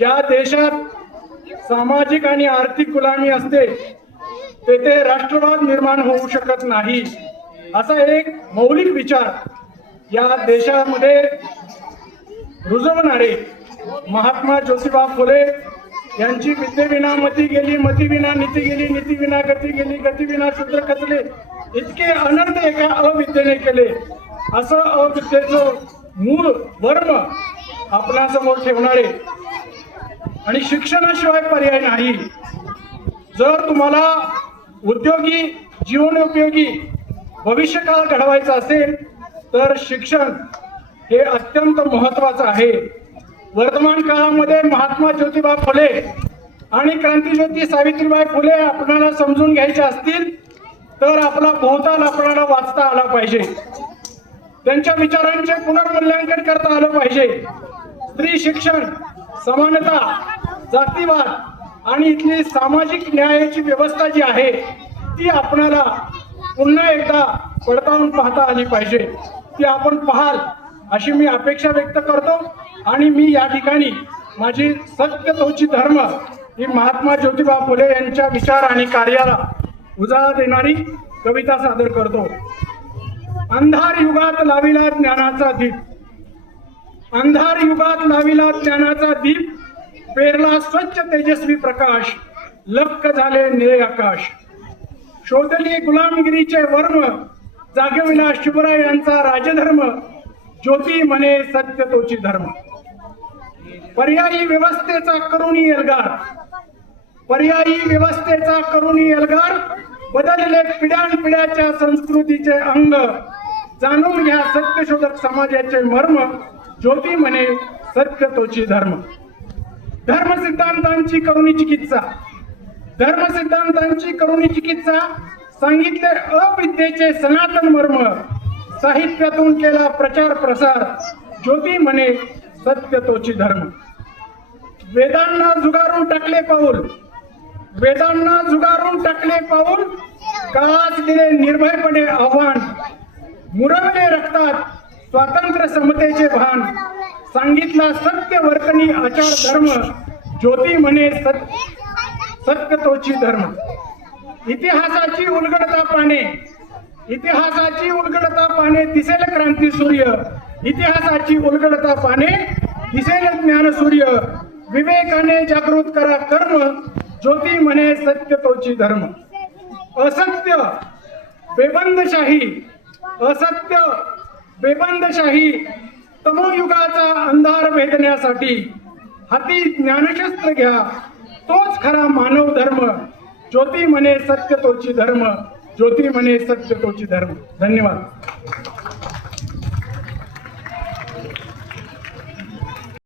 ज्या देशात सामाजिक आणि आर्थिक गुलामी असते तेथे राष्ट्रवाद निर्माण होऊ शकत नाही, असा एक मौलिक विचार या देशामध्ये रुजवणारे महात्मा ज्योतिबा फुले यांची विद्येविना मती गेली, मतीविना नीती गेली, नीतीविना गती गेली, गतीविना शूद्र खचले, इतके अनर्थ एका अविद्येने केले, असं अविद्येचं मूळ वर्म आपल्यासमोर ठेवणारे आणि शिक्षणाशिवाय पर्याय नाही. जर तुम्हाला उद्योगी जीवनोपयोगी भविष्यकाळ घडवायचा असेल तर शिक्षण हे अत्यंत महत्त्वाचं आहे. वर्तमान काळामध्ये महात्मा ज्योतिबा फुले आणि क्रांतिज्योती सावित्रीबाई फुले आपल्याला समजून घ्यायचे असतील तर आपला भोवताल आपल्याला वाचता आला पाहिजे, त्यांच्या विचारांचे पुनर्मूल्यांकन करता आलं पाहिजे. स्त्री शिक्षण, समानता, जातीवाद आणि इथली सामाजिक न्यायाची व्यवस्था जी आहे ती आपल्याला पुन्हा एकदा पडताळून पाहता आली पाहिजे. ती आपण पाहाल अशी मी अपेक्षा व्यक्त करतो आणि मी या ठिकाणी माझी सत्य तोची धर्म ही महात्मा ज्योतिबा फुले यांच्या विचार आणि कार्याला उजाळा देणारी कविता सादर करतो. अंधार युगात लाविला ज्ञानाचा दीप, अंधार युगात लाविला ज्ञानाचा दीप, पेरला स्वच्छ तेजस्वी प्रकाश, लक्क झाले निळे आकाश. शोधली गुलामगिरीचे वर्म, जागविला शिवराय यांचा राजधर्म, ज्योती म्हणे सत्य तोची धर्म. पर्यायी व्यवस्थेचा करुणी एल्गार, पर्यायी व्यवस्थेचा करुणी एल्गार, बदलले पिढ्यानपिढ्याच्या संस्कृतीचे अंग, जाणून घ्या सत्यशोधक समाजाचे मर्म, ज्योती म्हणे सत्य तोची धर्म. धर्मसिद्धांतांची करुणी चिकित्सा, धर्मसिद्धांतांची करुणी चिकित्सा, सांगितले अविद्येचे सनातन मर्म, साहित्यातून केला प्रचार प्रसार, ज्योती म्हणे सत्य तोची धर्म. वेदांना जुगारून टाकले पाऊल, वेदांना जुगारून टाकले पाऊल, काळास दिले निर्भयपणे आव्हान, मुरवले रक्तात स्वातंत्र्य समतेचे भान, सांगितला सत्य वर्तनी आचार धर्म, ज्योती म्हणे सत्य तोची धर्म. इतिहासाची उलगडता पाने, इतिहासाची उलगडता पाने दिसेल क्रांती सूर्य, इतिहासाची उलगडता पाने दिसेल ज्ञान सूर्य, विवेकाने जागृत करा कर्म, ज्योती म्हणे सत्य तोची धर्म. असत्य बेबंदशाही, असत्य बेबंदशाही, तमोयुगाचा अंधार भेदण्यासाठी हाती ज्ञानशस्त्र घ्या, तोच खरा मानव धर्म, ज्योती म्हणे सत्य तोची धर्म, ज्योती म्हणे सत्य तोची धर्म. धन्यवाद.